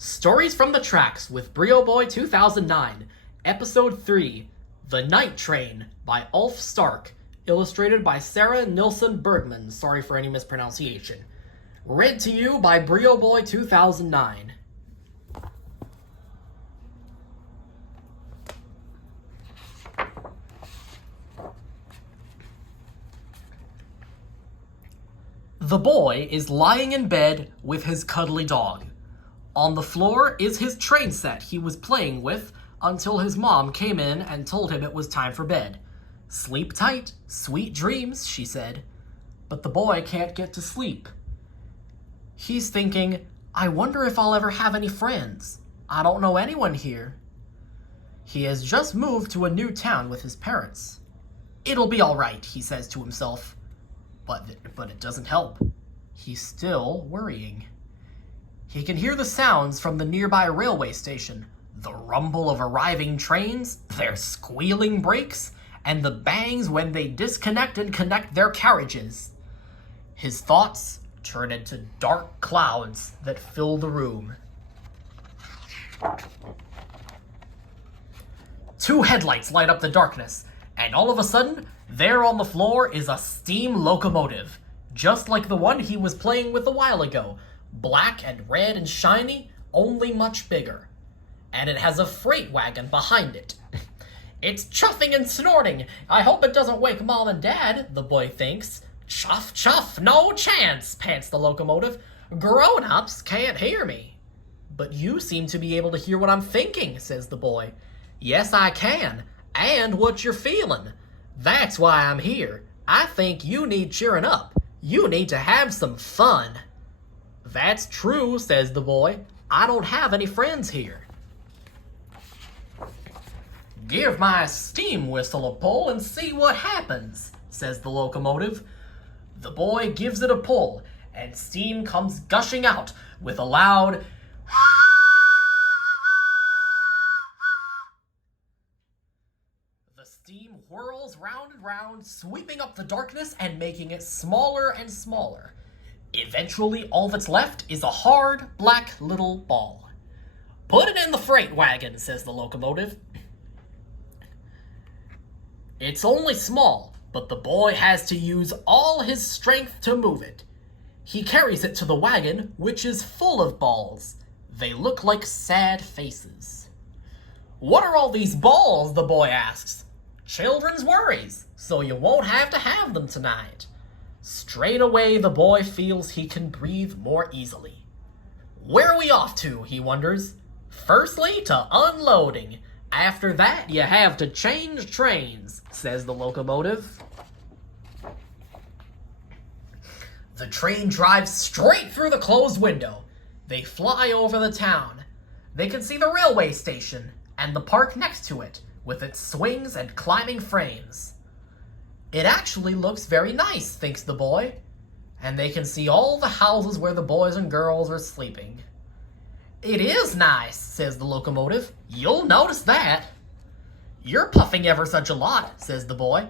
Stories from the Tracks with Brio Boy 2009, Episode 3, The Night Train by Ulf Stark, illustrated by Sarah Nilsson Bergman, sorry for any mispronunciation. Read to you by Brio Boy 2009. The boy is lying in bed with his cuddly dog. On the floor is his train set he was playing with until his mom came in and told him it was time for bed. "Sleep tight, sweet dreams," she said. But the boy can't get to sleep. He's thinking, I wonder if I'll ever have any friends. I don't know anyone here. He has just moved to a new town with his parents. It'll be all right, he says to himself. But it doesn't help. He's still worrying. He can hear the sounds from the nearby railway station, the rumble of arriving trains, their squealing brakes, and the bangs when they disconnect and connect their carriages. His thoughts turn into dark clouds that fill the room. Two headlights light up the darkness, and all of a sudden, there on the floor is a steam locomotive, just like the one he was playing with a while ago. Black and red and shiny, only much bigger. And it has a freight wagon behind it. It's chuffing and snorting. I hope it doesn't wake Mom and Dad, the boy thinks. Chuff, chuff, no chance, pants the locomotive. Grown-ups can't hear me. But you seem to be able to hear what I'm thinking, says the boy. Yes, I can, and what you're feeling. That's why I'm here. I think you need cheering up. You need to have some fun. That's true, says the boy. I don't have any friends here. Give my steam whistle a pull and see what happens, says the locomotive. The boy gives it a pull, and steam comes gushing out with a loud The steam whirls round and round, sweeping up the darkness and making it smaller and smaller. Eventually, all that's left is a hard, black little ball. Put it in the freight wagon, says the locomotive. It's only small, but the boy has to use all his strength to move it. He carries it to the wagon, which is full of balls. They look like sad faces. What are all these balls? The boy asks. Children's worries, so you won't have to have them tonight. Straight away, the boy feels he can breathe more easily. Where are we off to, he wonders. Firstly, to unloading. After that, you have to change trains, says the locomotive. The train drives straight through the closed window. They fly over the town. They can see the railway station and the park next to it, with its swings and climbing frames. It actually looks very nice, thinks the boy, and they can see all the houses where the boys and girls are sleeping. It is nice, says the locomotive. You'll notice that. You're puffing ever such a lot, says the boy.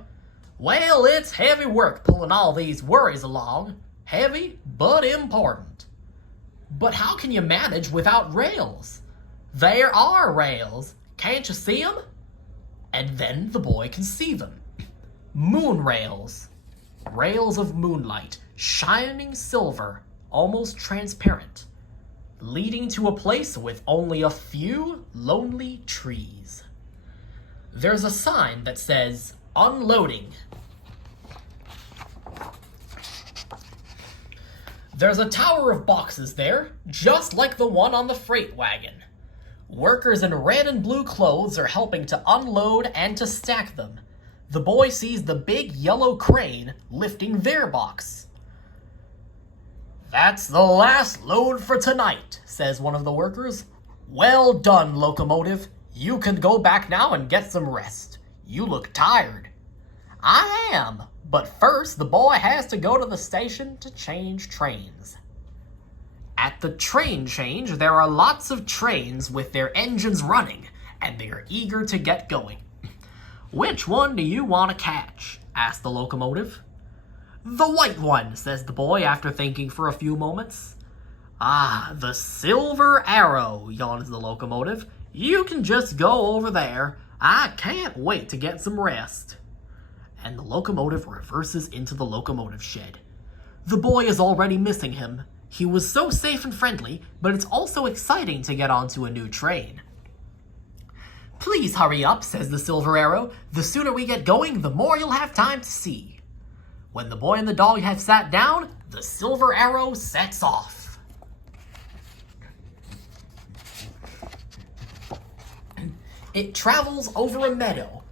Well, it's heavy work pulling all these worries along. Heavy, but important. But how can you manage without rails? There are rails. Can't you see them? And then the boy can see them. Moon rails. Rails of moonlight, shining silver, almost transparent, leading to a place with only a few lonely trees. There's a sign that says, unloading. There's a tower of boxes there, just like the one on the freight wagon. Workers in red and blue clothes are helping to unload and to stack them. The boy sees the big yellow crane lifting their box. That's the last load for tonight, says one of the workers. Well done, locomotive. You can go back now and get some rest. You look tired. I am, but first the boy has to go to the station to change trains. At the train change, there are lots of trains with their engines running, and they are eager to get going. Which one do you want to catch? Asked the locomotive. The white one, says the boy after thinking for a few moments. Ah, the Silver Arrow, yawns the locomotive. You can just go over there. I can't wait to get some rest. And the locomotive reverses into the locomotive shed. The boy is already missing him. He was so safe and friendly, but it's also exciting to get onto a new train. Please hurry up, says the Silver Arrow. The sooner we get going, the more you'll have time to see. When the boy and the dog have sat down, the Silver Arrow sets off. It travels over a meadow.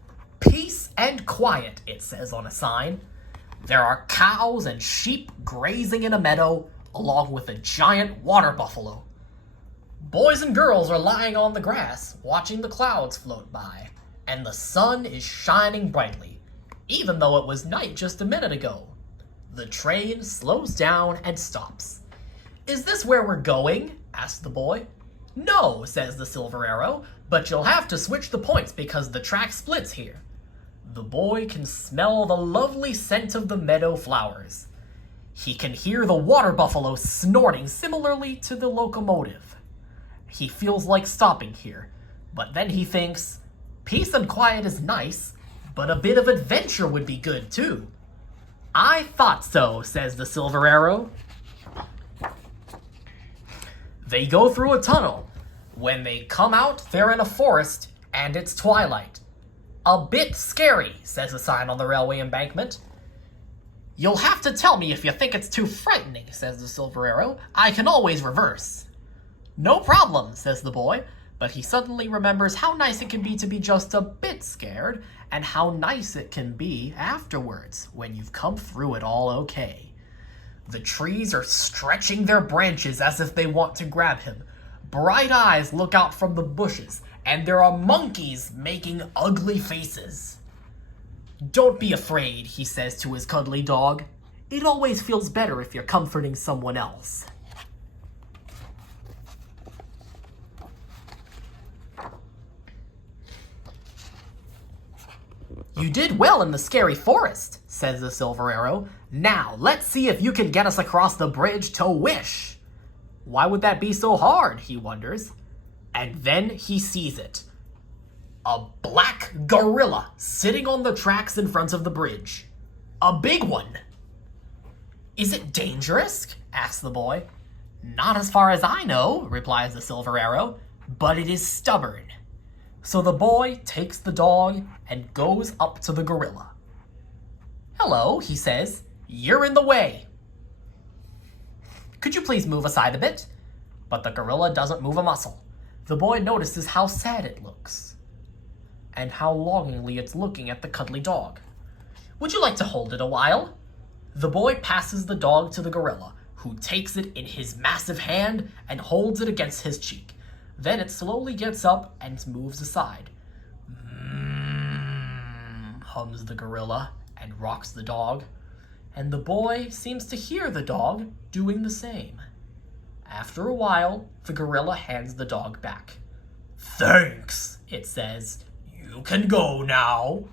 Peace and quiet, it says on a sign. There are cows and sheep grazing in a meadow, along with a giant water buffalo. Boys and girls are lying on the grass, watching the clouds float by, and the sun is shining brightly, even though it was night just a minute ago. The train slows down and stops. Is this where we're going? Asks the boy. No, says the Silver Arrow, but you'll have to switch the points because the track splits here. The boy can smell the lovely scent of the meadow flowers. He can hear the water buffalo snorting similarly to the locomotive. He feels like stopping here, but then he thinks, peace and quiet is nice, but a bit of adventure would be good too. I thought so, says the Silver Arrow. They go through a tunnel. When they come out, they're in a forest, and it's twilight. A bit scary, says a sign on the railway embankment. You'll have to tell me if you think it's too frightening, says the Silver Arrow. I can always reverse. No problem, says the boy, but he suddenly remembers how nice it can be to be just a bit scared, and how nice it can be afterwards when you've come through it all okay. The trees are stretching their branches as if they want to grab him. Bright eyes look out from the bushes, and there are monkeys making ugly faces. Don't be afraid, he says to his cuddly dog. It always feels better if you're comforting someone else. You did well in the scary forest, says the Silver Arrow. Now, let's see if you can get us across the bridge to Wish. Why would that be so hard, he wonders. And then he sees it. A black gorilla sitting on the tracks in front of the bridge. A big one. Is it dangerous? Asks the boy. Not as far as I know, replies the Silver Arrow, but it is stubborn. So the boy takes the dog and goes up to the gorilla. Hello, he says. You're in the way. Could you please move aside a bit? But the gorilla doesn't move a muscle. The boy notices how sad it looks, and how longingly it's looking at the cuddly dog. Would you like to hold it a while? The boy passes the dog to the gorilla, who takes it in his massive hand and holds it against his cheek. Then it slowly gets up and moves aside. Hums the gorilla and rocks the dog, and the boy seems to hear the dog doing the same. After a while, the gorilla hands the dog back. Thanks, it says. You can go now.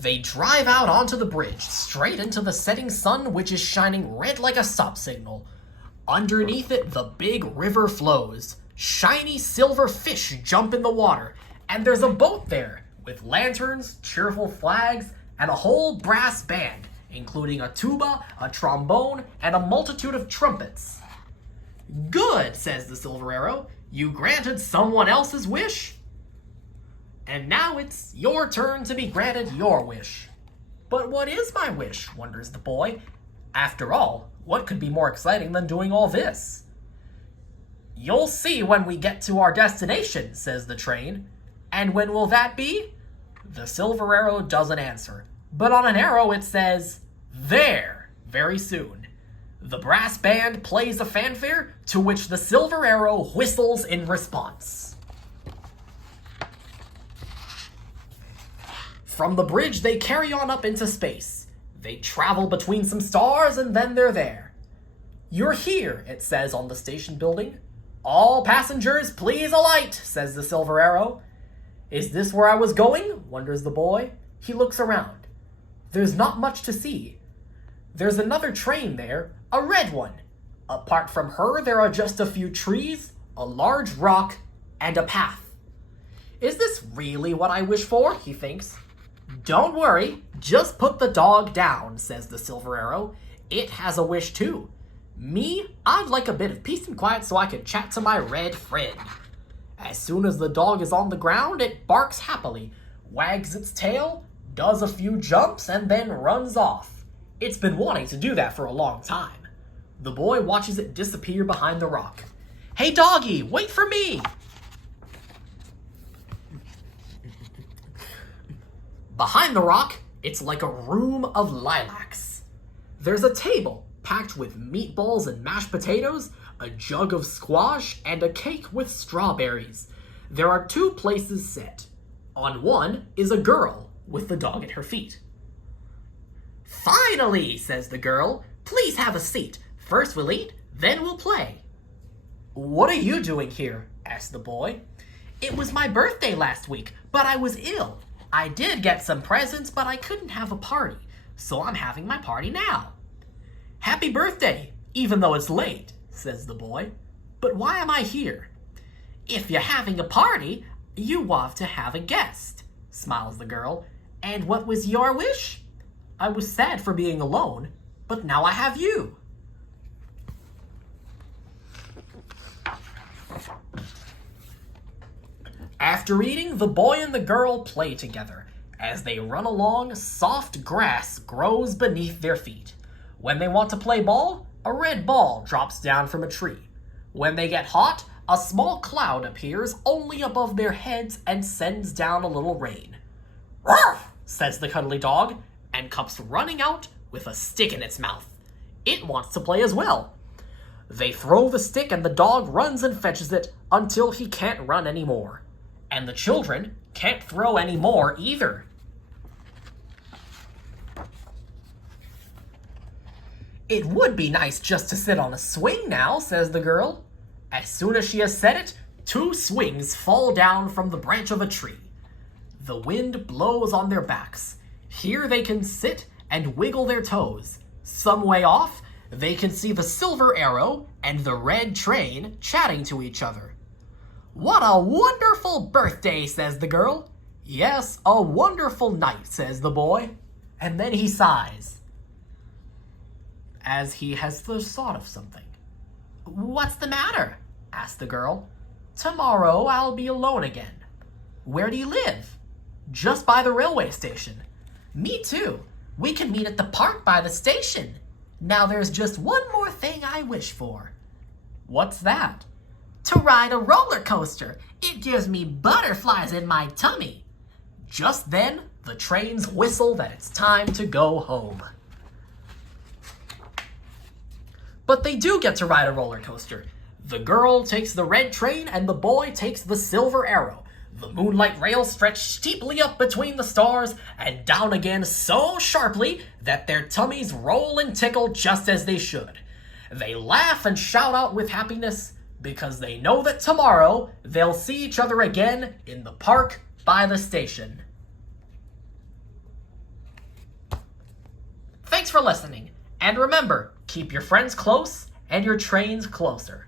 They drive out onto the bridge, straight into the setting sun, which is shining red like a stop signal. Underneath it, the big river flows. Shiny silver fish jump in the water, and there's a boat there, with lanterns, cheerful flags, and a whole brass band, including a tuba, a trombone, and a multitude of trumpets. Good, says the Silver Arrow. You granted someone else's wish? And now it's your turn to be granted your wish. But what is my wish, wonders the boy. After all, what could be more exciting than doing all this? You'll see when we get to our destination, says the train. And when will that be? The Silver Arrow doesn't answer, but on an arrow it says, there, very soon. The brass band plays a fanfare, to which the Silver Arrow whistles in response. From the bridge, they carry on up into space. They travel between some stars, and then they're there. You're here, it says on the station building. All passengers, please alight, says the Silver Arrow. Is this where I was going? Wonders the boy. He looks around. There's not much to see. There's another train there, a red one. Apart from her, there are just a few trees, a large rock, and a path. Is this really what I wish for? He thinks. Don't worry, just put the dog down, says the Silver Arrow. It has a wish too. Me, I'd like a bit of peace and quiet so I could chat to my red friend. As soon as the dog is on the ground, it barks happily, wags its tail, does a few jumps, and then runs off. It's been wanting to do that for a long time. The boy watches it disappear behind the rock. Hey doggy, wait for me! Behind the rock, it's like a room of lilacs. There's a table packed with meatballs and mashed potatoes, a jug of squash, and a cake with strawberries. There are 2 places set. On one is a girl with the dog at her feet. Finally, says the girl. Please have a seat. First we'll eat, then we'll play. What are you doing here? Asked the boy. It was my birthday last week, but I was ill. I did get some presents, but I couldn't have a party, so I'm having my party now. Happy birthday, even though it's late, says the boy. But why am I here? If you're having a party, you want to have a guest, smiles the girl. And what was your wish? I was sad for being alone, but now I have you. After eating, the boy and the girl play together. As they run along, soft grass grows beneath their feet. When they want to play ball, a red ball drops down from a tree. When they get hot, a small cloud appears only above their heads and sends down a little rain. "Ruff!" says the cuddly dog, and comes running out with a stick in its mouth. It wants to play as well. They throw the stick and the dog runs and fetches it until he can't run anymore. And the children can't throw any more either. It would be nice just to sit on a swing now, says the girl. As soon as she has said it, 2 swings fall down from the branch of a tree. The wind blows on their backs. Here they can sit and wiggle their toes. Some way off, they can see the Silver Arrow and the red train chatting to each other. What a wonderful birthday, says the girl. Yes, a wonderful night, says the boy. And then he sighs, as he has thought of something. What's the matter? Asked the girl. Tomorrow I'll be alone again. Where do you live? Just by the railway station. Me too. We can meet at the park by the station. Now there's just one more thing I wish for. What's that? To ride a roller coaster. It gives me butterflies in my tummy. Just then, the trains whistle that it's time to go home. But they do get to ride a roller coaster. The girl takes the red train and the boy takes the Silver Arrow. The moonlight rails stretch steeply up between the stars and down again so sharply that their tummies roll and tickle just as they should. They laugh and shout out with happiness because they know that tomorrow they'll see each other again in the park by the station. Thanks for listening, and remember, keep your friends close and your trains closer.